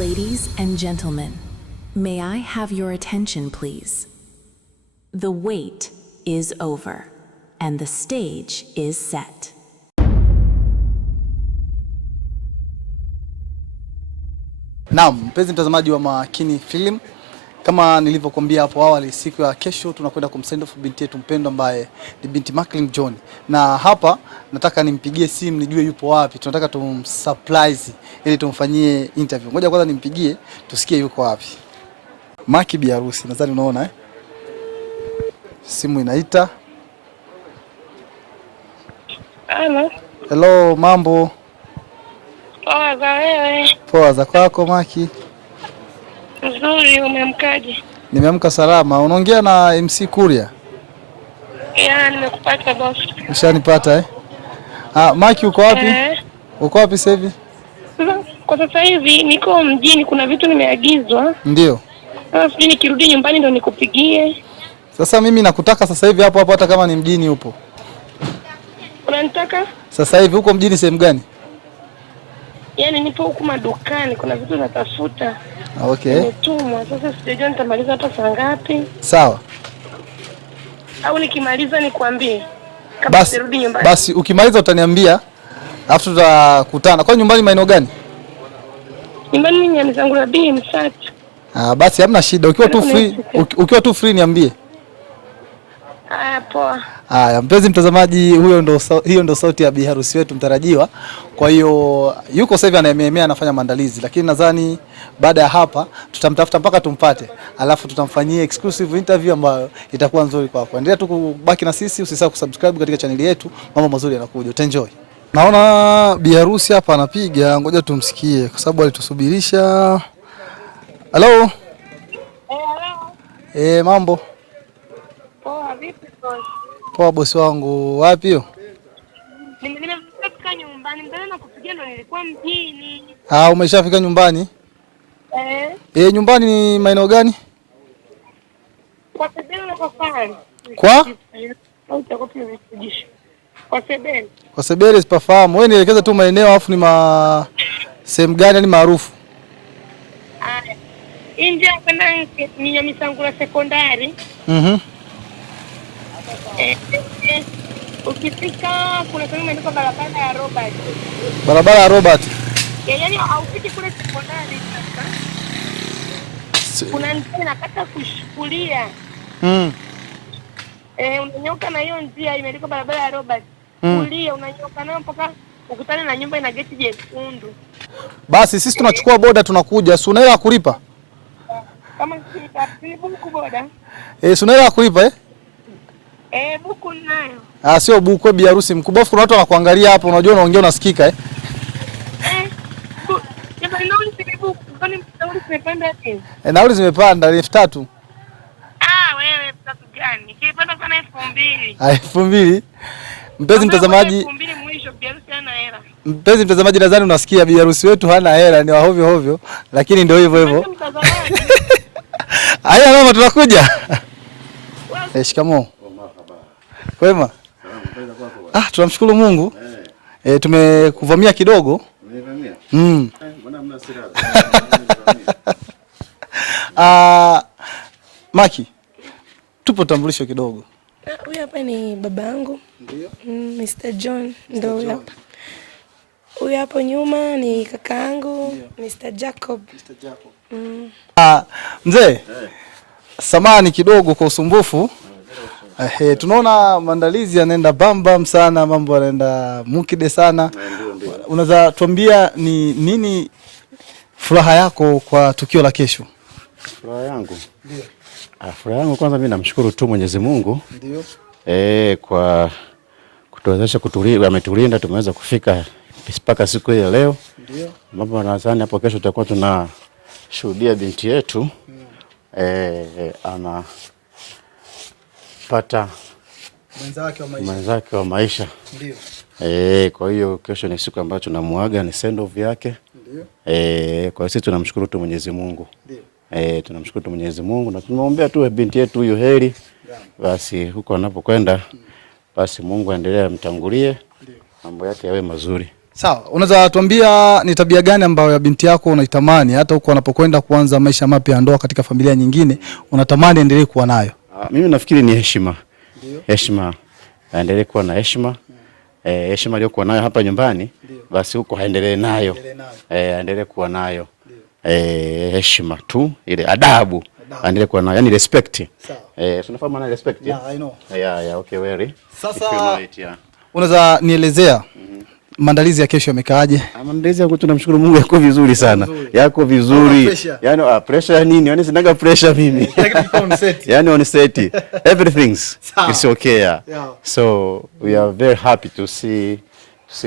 Ladies and gentlemen, may I have your attention, please? The wait is over, and the stage is set. Naam, mpenzi mtazamaji wa Makini Film, kama nilivyokuambia hapo awali, siku ya kesho tunakwenda kumsend off binti yetu mpendwa ambaye ni binti Macklin John. Na hapa nataka nimpigie simu nijue yupo wapi. Tunataka tumsurprise ili tumfanyie interview. Ngoja kwanza nimpigie tusikie yuko wapi. Maki bi harusi, nadhani unaona Simu inaita. Hello. Hello, mambo? Poa za wewe? Poa za kwako Maki? Nzuri, umeamkaje? Nimeamka salama. Unaongea na MC Kuria? Nimekupata boss. Ushanipata Maki uko wapi? Uko wapi sasa hivi? Kwa sasa hivi niko mjini, kuna vitu nimeagizwa. Ndio. Sasa nikirudi nyumbani ndo nikupigie. Sasa mimi nakutaka sasa hivi hapo hata kama ni mjini upo. Unanitaka? Sasa hivi uko mjini sehemu gani? Yaani nipo huku madukani, kuna vitu natafuta. Okay. Nimetumwa, sasa sijajua nitamaliza hata saa ngapi. Sawa. Au nikimaliza nikwambie kabla sirudi nyumbani. Basi ukimaliza utaniambia, alafu tutakutana. Kwa nyumbani maeneo gani? Nyumbani mimi Nyamizangula B Msati. Basi hamna shida. Ukiwa tu free niambie. Poa. Mpenzi mtazamaji, hiyo ndo sauti ya bi harusi wetu mtarajiwa. Kwa hiyo yuko sasa hivi anaemea anafanya maandalizi, lakini nadhani baada ya hapa tutamtafuta mpaka tumpate. Alafu tutamfanyia exclusive interview ambayo itakuwa nzuri kwako. Endelea tu kubaki na sisi, usisahau kusubscribe katika channel yetu. Mambo mazuri yanakuja. Utaenjoy. Naona bi harusi hapa anapiga, ngoja tumsikie kwa sababu alitusubirisha. Hello? Hello. Mambo? Poa, vipi boss? Poa bosi wangu, wapi hiyo? Nimefika nyumbani, mbona nakupigia ndo nilikuwa mjini. Umeshafika nyumbani? Nyumbani ni maeneo gani? Kwa Sebele na kwa Fahari. Kwa? Au utakopi nimekujisha. Kwa Sebele. Kwa Sebele sipafahamu. Wewe nielekeza tu maeneo alafu ni sehemu gani yani maarufu? Nje kwenda ni Nyamizangula sekondari. Ukifika kuna sehemu inaitwa barabara ya Robert. Barabara ya Robert. Yaani haupiti kule sekondari sasa. Kuna njia inakata kushukulia. Unanyoka na hiyo njia imeandikwa barabara ya Robert. Kulia unanyoka nayo mpaka ukutane na nyumba ina geti jekundu. Basi sisi tunachukua boda tunakuja. Si unaelewa kulipa? Kama si buku boda. Si unaelewa kulipa Buku nayo. Sio buku, bi harusi mkubwa. Kuna watu wanakuangalia hapo, unajua unaongea unasikika nauli zimepanda 3,000. Wewe 3,000 gani? Nikipanda sana 2,000. 2,000. Mpenzi mtazamaji, 2,000 mwisho, bi harusi hana hela. Mpenzi mtazamaji, nadhani unasikia bi harusi wetu hana hela, ni wa hovyo hovyo, lakini ndio hivyo hivyo. Haya mama, tunakuja. Shikamoo. Kwema? Tunamshukuru Mungu. Tumekuvamia kidogo. Umevamia? Mbona mna silaha? Maki, tupo tambulisho kidogo. Huyu hapa ni baba yangu. Ndio. Mr. John ndio huyu hapa. Huyu hapo nyuma ni kaka yangu, Mr. Jacob. Mr. Jacob. Mzee. Samahani kidogo kwa usumbufu. Tunaona maandalizi yanaenda bambam sana, mambo yanaenda mukide sana. Unaweza tuambia ni nini furaha yako kwa tukio la kesho? Furaha yangu? Ndio. Furaha yangu kwanza mimi namshukuru tu Mwenyezi Mungu. Ndio. Kwa kutuwezesha ametulinda tumeweza kufika mpaka siku hii leo. Ndio. Mambo nadhani hapo kesho tutakuwa tunashuhudia binti yetu anapata mwenzake wa maisha. Ndio. Kwa hiyo kesho ni siku ambayo tunamuaga, ni send off yake. Ndio. Kwa sisi tunamshukuru tu Mwenyezi Mungu. Ndio. Tunamshukuru tu Mwenyezi Mungu na tunamwombea tu binti yetu huyo heri. Basi huko anapokwenda basi Mungu aendelee amtangulie. Mambo yake yawe mazuri. Sawa, unaweza tuambia ni tabia gani ambayo ya binti yako unaitamani hata huko anapokwenda kuanza maisha mapya ya ndoa katika familia nyingine unatamani endelee kuwa nayo? Mimi nafikiri ni heshima. Heshima. Aendelee kuwa na heshima. Heshima aliyokuwa nayo hapa nyumbani, basi huko aendelee nayo. Aendelee kuwa nayo. Heshima tu, ile adabu. Aendelee kuwa nayo, yani respect. Tunafahamu maana respect? Yeah, I know. Yeah, okay, very. Sasa unaweza nielezea maandalizi ya kesho yamekaaje? Maandalizi yangu tunamshukuru Mungu yako vizuri sana. Yako vizuri. Yaani pressure ya nini? Yaani sinaga pressure mimi. Yaani on set. Everything is okay. Yeah. So we are very happy to see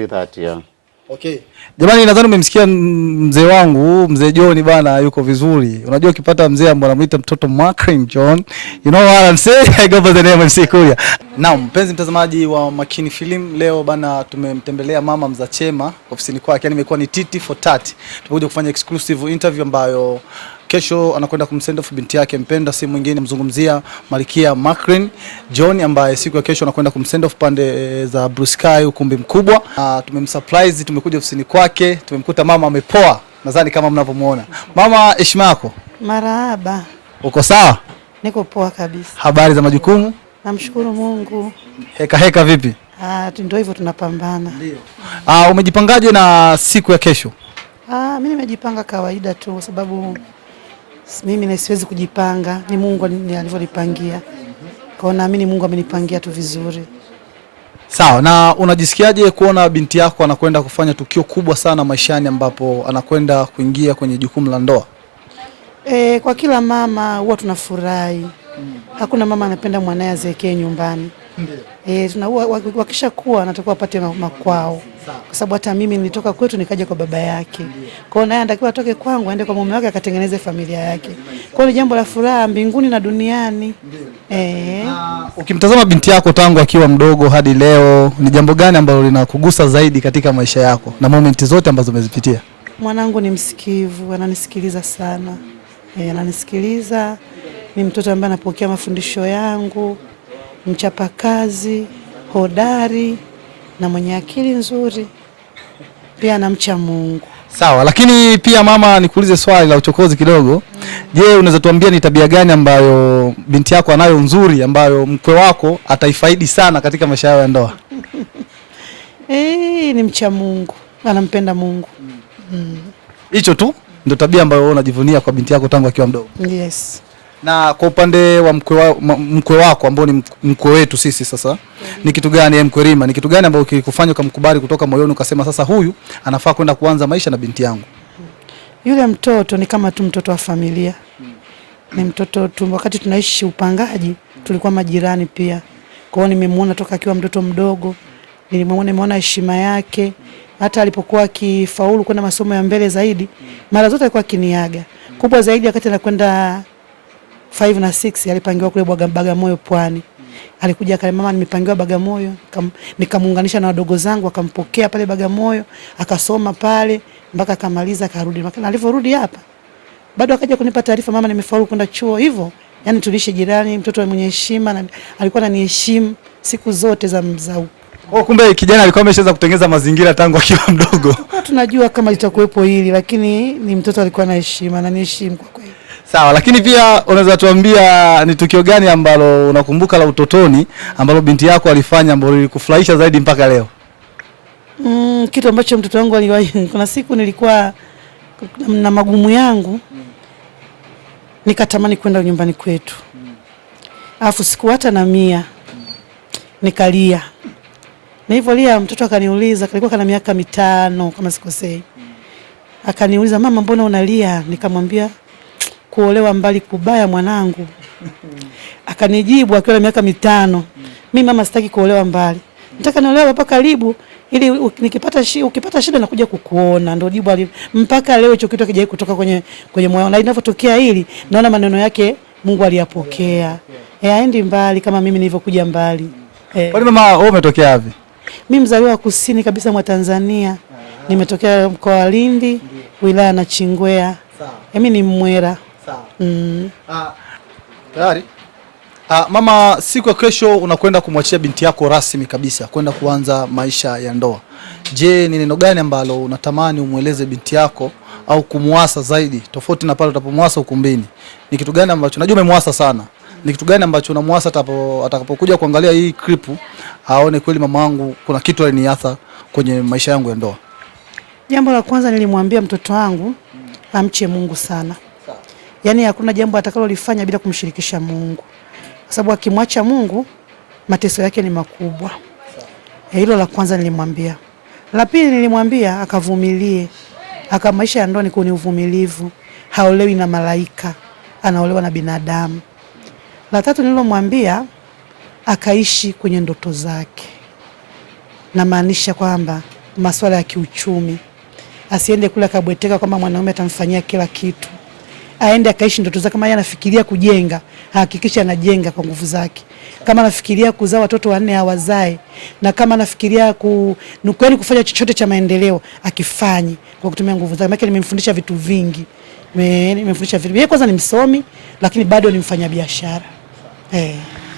that. Yeah. Okay. Jamani, nadhani umemsikia mzee wangu, mzee John bana yuko vizuri. Unajua ukipata mzee ambaye anamuita mtoto Macrin John, you know what I'm saying? I go by the name MC Kuya. Naam, mpenzi mtazamaji wa Makini Film, leo bana tumemtembelea mama Mzachema ofisini kwake. Yani imekuwa ni TT for 30. Tumekuja kufanya exclusive interview ambayo kesho anakwenda kumsend off binti yake mpenda, si mwingine mzungumzia Malkia Macrin John, ambaye siku ya kesho anakwenda kumsend off pande za Blue Sky, ukumbi mkubwa. Tumemsurprise, tumekuja ofisini kwake, tumemkuta mama amepoa, nadhani kama mnavyomuona. Mama, heshima yako. Marahaba. Uko sawa? Niko poa kabisa. Habari za majukumu? Namshukuru Mungu. Heka vipi? Ndio hivyo tunapambana. Ndio. Umejipangaje na siku ya kesho? Mimi nimejipanga kawaida tu, kwa sababu mimi siwezi kujipanga, ni Mungu alivyonipangia. Kwa naamini Mungu amenipangia tu vizuri. Sawa, na unajisikiaje kuona binti yako anakwenda kufanya tukio kubwa sana maishani ambapo anakwenda kuingia kwenye jukumu la ndoa? Kwa kila mama huwa tunafurahi. Hakuna mama anapenda mwanae azeekee nyumbani. Wakisha kuwa anatakiwa apate makwao. Kwa sababu hata mimi nilitoka kwetu nikaja kwa baba yake. Kwa hiyo naye anatakiwa atoke kwangu aende kwa mume wake akatengeneze familia yake. Kwa hiyo ni jambo la furaha mbinguni na duniani. Ukimtazama binti yako tangu akiwa mdogo hadi leo, ni jambo gani ambalo linakugusa zaidi katika maisha yako na momenti zote ambazo umezipitia? Mwanangu ni msikivu, ananisikiliza sana. Ananisikiliza, ni mtoto ambaye anapokea mafundisho yangu, mchapa kazi, hodari na mwenye akili nzuri. Pia anamcha Mungu. Sawa, lakini pia mama, nikuulize swali la uchokozi kidogo. Je, unaweza tuambia ni tabia gani ambayo binti yako anayo nzuri ambayo mkwe wako ataifaidi sana katika maisha yao ya ndoa? Ni mcha Mungu, anampenda Mungu. Hicho tu ndio tabia ambayo unajivunia kwa binti yako tangu akiwa mdogo? Yes. Na kwa upande wa mkwe wako ambao ni mkwe wetu sisi sasa, ni kitu gani mkwe Rima, ni kitu gani ambao kilikufanya ukamkubali kutoka moyoni ukasema sasa huyu anafaa kwenda kuanza maisha na binti yangu? Yule mtoto ni kama tu mtoto wa familia. Ni mtoto tu, wakati tunaishi upangaji tulikuwa majirani pia. Kwa hiyo nimemuona toka akiwa mtoto mdogo. Nimeona heshima yake. Hata alipokuwa akifaulu kwenda masomo ya mbele zaidi, mara zote alikuwa akiniaga. Kubwa zaidi wakati anakwenda 5 na 6 alipangiwa kule Bagamoyo Pwani. Alikuja akale, mama nimepangiwa Bagamoyo, nikamuunganisha na wadogo zangu, akampokea pale Bagamoyo, akasoma pale mpaka akamaliza akarudi. Lakini alivorudi hapa bado akaja kunipa taarifa, mama nimefaulu kwenda chuo. Hivyo yani tulishi jirani, mtoto mwenye heshima na alikuwa ananiheshimu siku zote za mzao. Kumbe kijana alikuwa ameshaanza kutengeneza mazingira tangu akiwa mdogo. Tunajua kama litakuwepo hili, lakini ni mtoto alikuwa na heshima na niheshimu kwa kweli. Sawa, lakini pia unaweza tuambia ni tukio gani ambalo unakumbuka la utotoni ambalo binti yako alifanya ambalo lilikufurahisha zaidi mpaka leo? Kitu ambacho mtoto wangu aliwahi, kuna siku nilikuwa na magumu yangu, nikatamani kwenda nyumbani kwetu. Alafu siku hata na 100 nikalia. Na hivyo lia, mtoto akaniuliza, kalikuwa kana miaka 5 kama sikosei. Akaniuliza, mama mbona unalia? Nikamwambia kuolewa mbali kubaya mwanangu. Akanijibu akiwa na miaka 5, mimi mama sitaki kuolewa mbali, nataka niolewe hapa karibu ili ukipata shida nakuja kukuona. Ndio jibu mpaka leo hicho kitu hakijai kutoka kwenye moyo. Na inapotokea hili naona maneno yake Mungu aliyapokea. Haendi mbali kama mimi nilivyokuja mbali. Kwani mama wewe umetokea wapi? Mimi mzaliwa wa kusini kabisa mwa Tanzania. Nimetokea mkoa wa Lindi, wilaya na Chingwea. Mimi ni Mwera. Tayari? Mama, siku ya kesho unakwenda kumwachia binti yako rasmi kabisa kwenda kuanza maisha ya ndoa. Je, ni neno gani ambalo unatamani umweleze binti yako au kumwasa zaidi tofauti na pale utapomwasa ukumbini? Ni kitu gani ambacho najua umemwasa sana? Ni kitu gani ambacho unamwasa atakapokuja kuangalia hii clip aone kweli mama wangu kuna kitu aliniatha kwenye maisha yangu ya ndoa? Jambo la kwanza nilimwambia mtoto wangu amche Mungu sana. Yaani hakuna jambo atakalolifanya bila kumshirikisha Mungu. Kwa sababu akimwacha Mungu mateso yake ni makubwa. Hilo la kwanza nilimwambia. La pili nilimwambia akavumilie. Maisha ya ndoa ni kuni uvumilivu. Haolewi na malaika, anaolewa na binadamu. La tatu nilomwambia akaishi kwenye ndoto zake. Na maanisha kwamba masuala ya kiuchumi. Asiende kula kabweteka kwamba mwanaume atamfanyia kila kitu. Aende akaishi ndoto zake. Kama yeye anafikiria kujenga, hakikisha anajenga kwa nguvu zake. Kama anafikiria kuzaa watoto 4 awazae, na kama anafikiria kufanya chochote cha maendeleo akifanye kwa kutumia nguvu zake. Maana nimemfundisha vitu vingi. Yeye kwanza ni msomi lakini bado ni mfanyabiashara.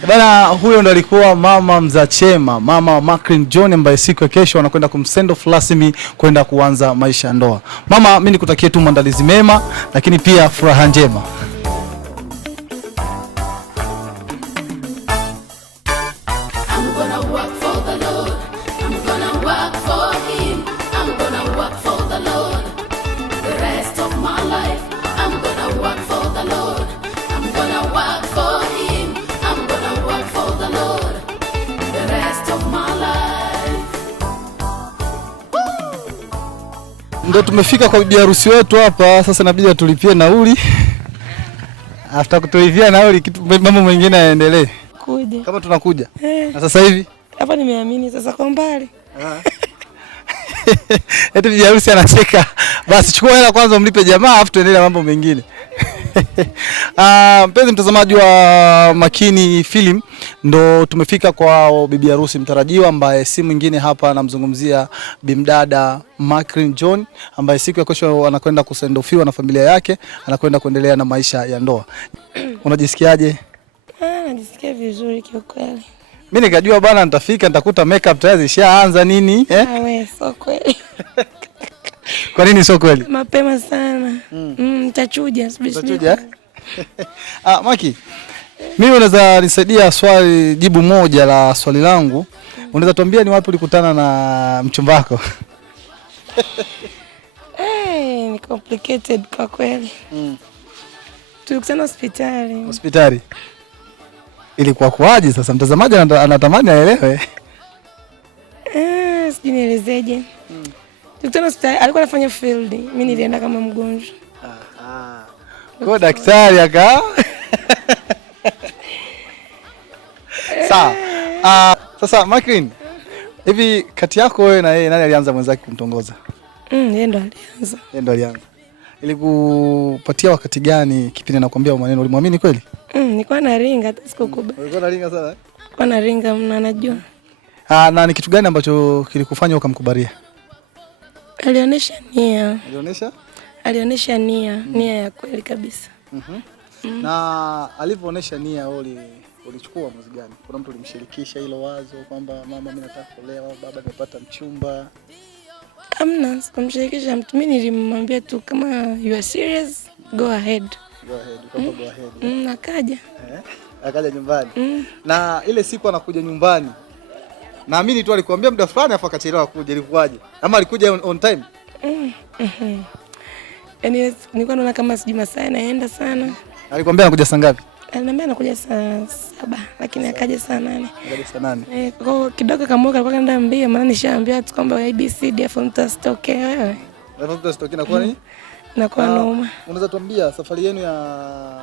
Bana, huyo ndo alikuwa mama Mzachema, mama wa Macklin John ambaye siku ya kesho anakwenda kumsend off rasmi kwenda kuanza maisha ya ndoa. Mama, mimi nikutakie tu maandalizi mema lakini pia furaha njema. Ndio tumefika kwa bibi harusi wetu hapa. Sasa inabidi atulipie nauli. After kutulipia nauli mambo mengine yaendelee. Kuja. Kama tunakuja. Na sasa hivi hapa nimeamini sasa kwa mbali. Eti bibi harusi anacheka. Basi chukua hela kwanza umlipe jamaa afu tuendelee mambo mengine. Mpenzi mtazamaji wa Makini Film, ndo tumefika kwa bibi harusi mtarajiwa ambaye si mwingine hapa, namzungumzia bimdada Macklin John ambaye siku ya kesho anakwenda kusendofiwa na familia yake, anakwenda kuendelea na maisha ya ndoa. Unajisikiaje? Najisikia vizuri kiukweli. Mimi nikajua bwana nitafika nitakuta makeup tayari zishaanza nini Wewe sio kweli. Kwa nini sio kweli? Mapema sana. Nitachuja. Nitachuja. Maki, mimi unaweza nisaidia jibu moja la swali langu. Unaweza tuambia ni wapi ulikutana na mchumba wako? Ni complicated kwa kweli. Tulikutana hospitali. Hospitali. Ilikuwa kwaje sasa? Mtazamaji anatamani aelewe. Sijui nielezeje. Tulikutana hospitali, alikuwa anafanya field. Mimi nilienda kama mgonjwa. Kwa daktari aka. Sawa. Sasa Macklin, hivi kati yako wewe na yeye nani alianza mwenzake kumtongoza? Yeye ndo alianza. Yeye ndo alianza. Ilikupatia wakati gani kipindi nakwambia maneno ulimwamini kweli? Nilikuwa na ringa hata sikukubali. Ulikuwa na ringa sana? Nilikuwa na ringa mna najua. Na ni kitu gani ambacho kilikufanya ukamkubalia? Alionyesha nia. Alionyesha nia ya kweli kabisa. Na alipoonyesha nia ulichukua uamuzi gani? Kuna mtu ulimshirikisha hilo wazo kwamba mama mimi nataka kuolewa, baba nimepata mchumba? Amna, sikumshirikisha mtu. Mimi nilimwambia tu kama you are serious, go ahead. Go ahead. Akaja. Akaja nyumbani. Na ile siku anakuja nyumbani, naamini tu alikwambia muda fulani afa akachelewa kuja. Ilikuwaje? Ama alikuja on time? Yaani nilikuwa naona kama sijui masaa naenda sana. Alikwambia anakuja saa ngapi? Aliniambia anakuja saa 7 lakini akaja saa 8. Akaja saa 8. Kwa kidogo kama alikuwa anaenda mbio, maana nishaambia tu kwamba ABCD afu mtastoke wewe. Alafu mtastoke na kwa nini? Na kwa noma. Unaweza tuambia safari yenu ya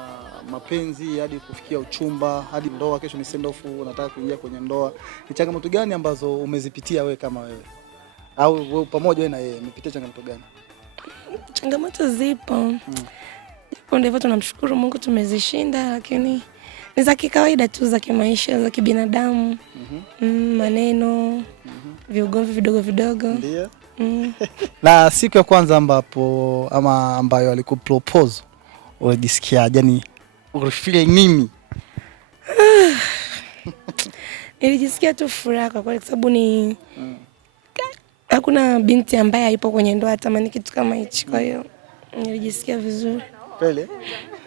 mapenzi hadi kufikia uchumba hadi ndoa, kesho ni send off, unataka kuingia kwenye ndoa, ni changamoto gani ambazo umezipitia wewe kama wewe? Au wewe pamoja wewe na yeye umepitia changamoto gani? Changamoto zipo. Japo ndivyo tunamshukuru Mungu tumezishinda, lakini ni za kawaida tu za kimaisha, za kibinadamu. Maneno, viugomvi vidogo vidogo. Ndio. Na siku ya kwanza ambayo alikupropose, unajisikia yani ulifeel nini? Nilijisikia tu furaha kwa kweli, kwa sababu ni hakuna binti ambaye haipo kwenye ndoa atamani kitu kama hichi. Kwa hiyo nilijisikia vizuri. Kweli.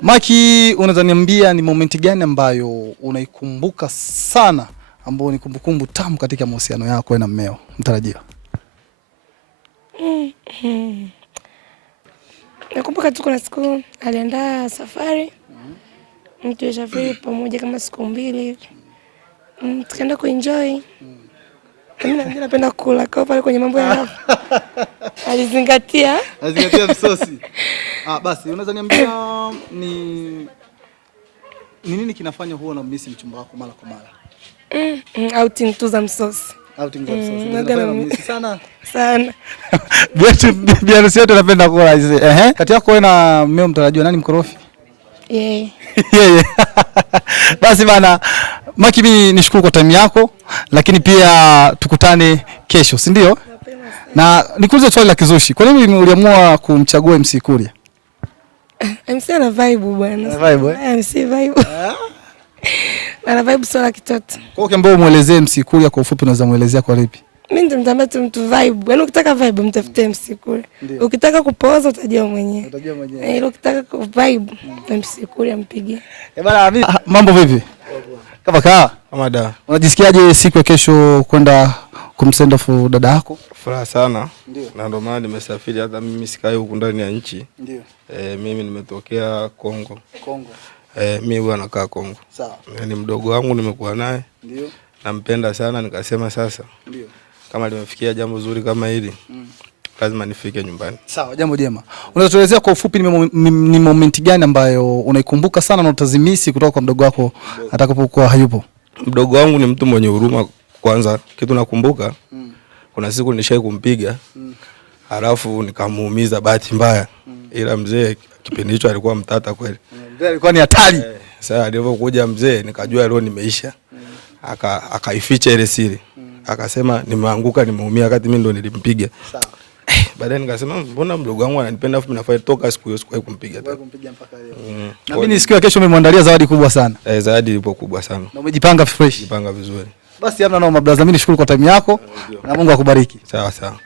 Maki, unaweza niambia ni moment gani ambayo unaikumbuka sana, ambayo ni kumbukumbu tamu katika mahusiano yako na mmeo mtarajiwa? Nakumbuka tu kuna siku aliandaa safari. Tulisafiri pamoja kama siku 2 hivi. Tukaenda kuenjoy. Mimi napenda kula kwa pale kwenye mambo ya alizingatia msosi. Basi unaweza niambia ni nini kinafanya huo na miss mchumba wako mara kwa mara? Outing tu za msosi. Outing za msosi. Unapenda miss sana? Sana. Biharusi yote napenda kula. Kati yako wewe na mmeo mtarajiwa nani mkorofi? Yeye. Basi bana, Maki, mimi nishukuru kwa time yako, lakini pia tukutane kesho, si ndio? Na nikuulize swali la kizushi. Kwa nini uliamua kumchagua MC Kuria? MC ana vibe bwana. Ana vibe MC vibe. Ana vibe sawa kitoto. Kwa hiyo kiambao muelezee MC Kuria kwa ufupi, unaweza muelezea kwa lipi? Mimi ndo mtambia tu mtu vibe. Yaani ukitaka vibe mtafute MC Kuria. Ukitaka kupooza utajua mwenyewe. Utajua mwenyewe. Ukitaka ku vibe MC Kuria mpige. Bana, mambo vipi? Kama kaa? Kama da. Unajisikiaje siku ya kesho kwenda kumsend off dada yako? Furaha sana. Na ndio maana nimesafiri, hata mimi sikai huku ndani ya nchi. Ndio. Mimi nimetokea Kongo. Kongo. Mimi huwa nakaa Kongo. Sawa. Ni mdogo wangu nimekuwa naye. Ndio. Nampenda sana, nikasema sasa. Ndio. Kama limefikia jambo zuri kama hili, lazima nifike nyumbani. Sawa, jambo jema. Unaweza tuelezea kwa ufupi ni moment gani ambayo unaikumbuka sana na utazimisi kutoka kwa mdogo wako atakapokuwa hayupo? Mdogo wangu ni mtu mwenye huruma kwanza. Kitu nakumbuka, kuna siku nilishai kumpiga, halafu nikamuumiza bahati mbaya. Ila mzee kipindi hicho alikuwa mtata kweli. Mzee alikuwa ni hatari. Sasa alipokuja mzee nikajua leo nimeisha. Akaificha ile siri. Akasema nimeanguka, nimeumia wakati mimi ndo nilimpiga. Sawa. Baadaye nikasema mbona mdogo wangu ananipenda, afu nafai toka siku hiyo sikuwahi kumpiga tena. Kumpiga mpaka leo. Na mimi siku ya kesho umemwandalia zawadi kubwa sana. Zawadi ipo kubwa sana. Na umejipanga fresh. Jipanga vizuri. Basi hamna noma brother, mimi nishukuru kwa time yako na Mungu akubariki. Sawa sawa.